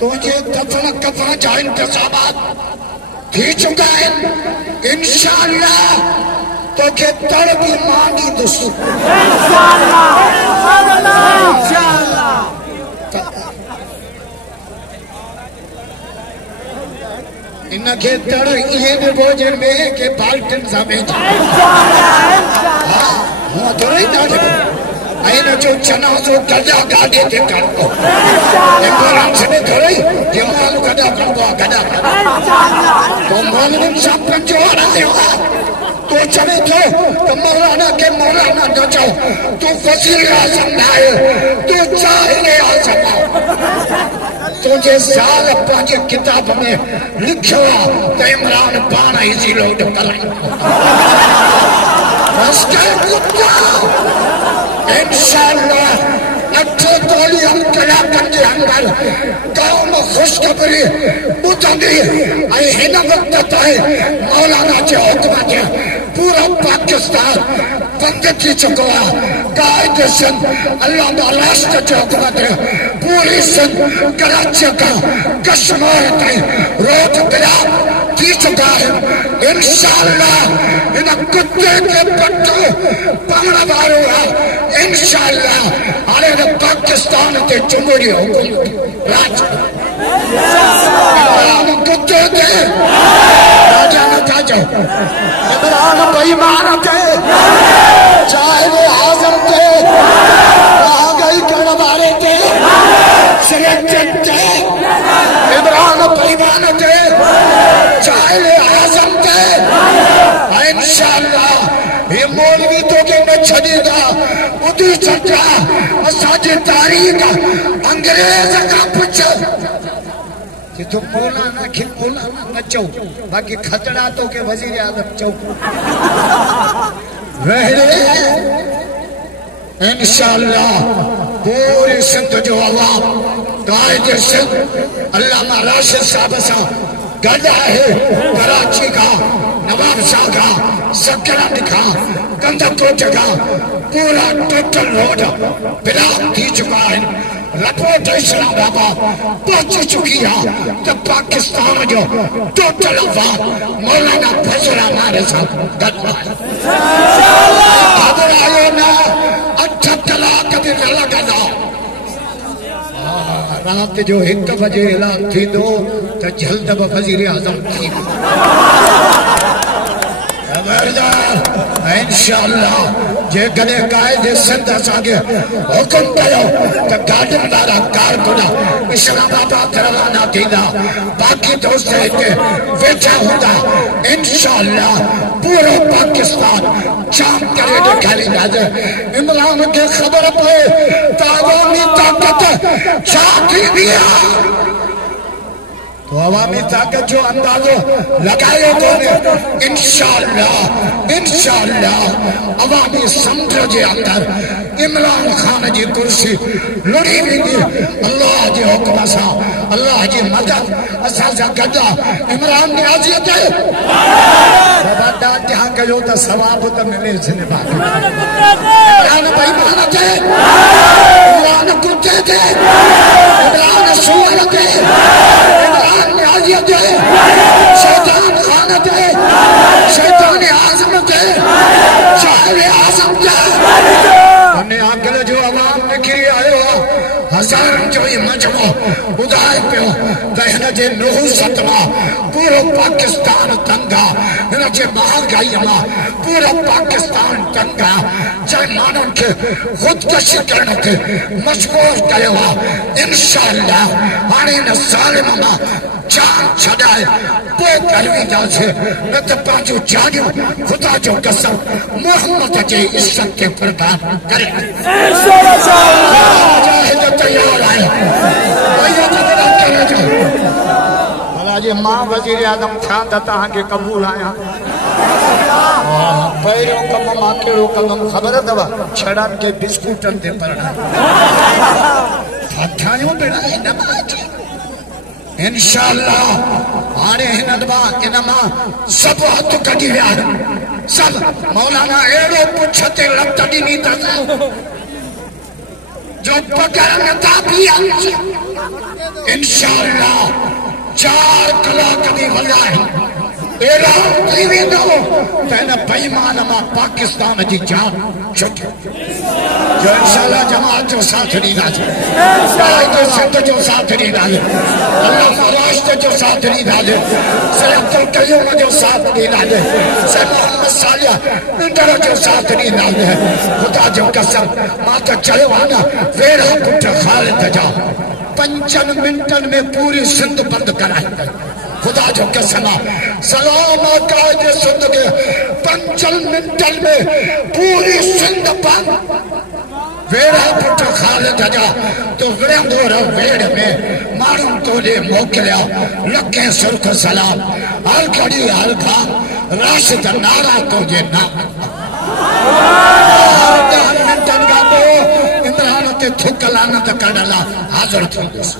तुझे दफन कफन जा इंतजामात थी चुका है। इंशाअल्लाह तो के तड़ भी मांगी दुस इनके तड़ ये भोजन में के बाल्टन समेत हाँ तो नहीं था आइना जो चना जो गदा गाड़े थे करको इमरान से ने थोड़ी ये मालूम गदा करको गदा तो मालूम सब पंचो आ रहे हो तो चले तो मौलाना के मौलाना न जाओ तू वज़ीर आज़म है तू जाहिर आज़म तुझे साल पांच किताब में लिखो तो इमरान पाना इसी लोग करें बस कर कुत्ता इंशाअल्लाह अच्छे तोली हम कला करके अंदर गाँव में खुशखबरी बुझानी आई हिना वक्त है मौलाना के हुक्म के पूरा पाकिस्तान बंद की चुका कायदे से अल्लाह महाराष्ट्र के हुक्म के पूरी सन कराची का कश्मीर तक रोड ब्लॉक की चुका है। इंशाअल्लाह इन कुत्ते के पट्टू पकड़ा मारूंगा इंशाअल्लाह अरे पाकिस्तान के जमहूरी हुकूमत राज कुत्ते थे राजा न था जो इमरान बेईमान थे चाहे आजम थे गई करने वाले थे सिलेक्टेड थे इमरान बेईमान थे चाहे आजम थे इंशाअल्लाह ये मौलवी तो के न छड़ेगा उदी सच्चा असाजी तारीख अंग्रेज का पुछ कि तुम मौलाना के मौलाना न चो बाकी खतरा तो के वजीर आज़म चो इंशाअल्लाह पूरे सिंध जो अवाम कायदे से अल्लामा राशिद साहब सा गदा है कराची का नवाब शाह का सकरात का कंदकोट का पूरा टोटल रोड ब्लॉक थी चुका है। रिपोर्ट इस्लामाबाद पहुंच चुकी है तो पाकिस्तान जो टोटल अवाम मौलाना फजल हमारे साथ गदा है खबर आयो ना 8 तलाक भी न लगना रात जो 1 बजे ऐलान थी दो तो जल्द वज़ीर आज़म थी खबरदार इंशाअल्लाह जे गले कायदे सिंध असांखे हुकुम कयो तो गार्डन वारा कारकुन इस्लामाबाद रवाना थींदा बाक़ी दोस्त हिते वेठा हूंदा इंशाअल्लाह पूरो पाकिस्तान जाम करे ॾेखारींदासीं। इमरान खे ख़बर पए त अवामी ताक़त छा थींदी आहे तो अवामी ताकत जो अंदाजो लगायो कोने इंशाअल्लाह अवामी समुंड जे अंदर इमरान खान जी कुर्सी लुड़ी वेंदी अल्लाह जे हुक्म सां अल्लाह जी मदद असां सां गॾु इमरान न्याज़ी ते बाबा ध्यान कयो त सवाब त मिले सिने बाबा इमरान बेईमान थे इमरान कुत्ते थे इमरान सूअर थे शैतान खान थे शैतान आज़म थे शाहिर आज़म थे उन्हें आगल जो अवाम निकिरी आयो हज़ारनि जो ही मजमो ॿुधाए पियो त हिन जे नहूसत मां पूरो पाकिस्तान तंग आहे हिन जे महागाईअ मां पूरो पाकिस्तान तंग आहे जंहिं माण्हुनि खे ख़ुदकशी करण खे मजबूर कयो आहे इंशाअल्लाह हाणे हिन ज़ालिम मां जान छड़ाए पोइ करवींदासीं न त पंहिंजूं जानियूं ख़ुदा जो कसम मोहम्मद जे इज़्ज़त खे कुर्बान करे तैयार आहे भला जे मां वज़ीर आज़म थिया त तव्हांखे क़बूल आहियां पहिरियों कम मां कहिड़ो कदम ख़बर अथव छड़नि खे बिस्कुटनि ते पढ़ायो ठाहियूं बेड़ा नमाज़ इंशाअल्लाह हाणे हिन मां सभु हथ कढी विया सब मौलाना अहिड़ो पुछ ते लत ॾिनी अथसि जो पकड़ नथा भी इंशाअल्लाह 4 कलाक दी वल्लाह एड़ा थी वेंदो तेन बेईमान मां पाकिस्तान जी जान छुट जो इंशाअल्लाह जमात जो साथ ॾींदासीं, जो सिंध जो साथ ॾींदासीं, अल्लाह महाराष्ट्र जो साथ ॾींदासीं, सैयद अब्दुल कयूम जो साथ ॾींदासीं, सैयद मोहम्मद सालिया इंटर जो साथ ॾींदासीं। खुदा जो कसम मां त चयो आहे न वेड़ा पुट ख़ालिद जा 5 मिनटन में पूरी सिंध बंद कराई। खुदा जो कसम सलाम आका जे सिंध के 5 मिनटन में पूरी सिंध बंद। वेड़ा पुट ख़ालिद जा तो विरंदो रह वेड़ में माण्हू तोड़े मोकिलिया लखे सुर्ख सलाम हर घड़ी हर खां राशिद नारा तुझे नाम। 10 मिनटन खां पोइ इमरान ते थुक लानत कढण लाइ हाज़िर थींदुसि।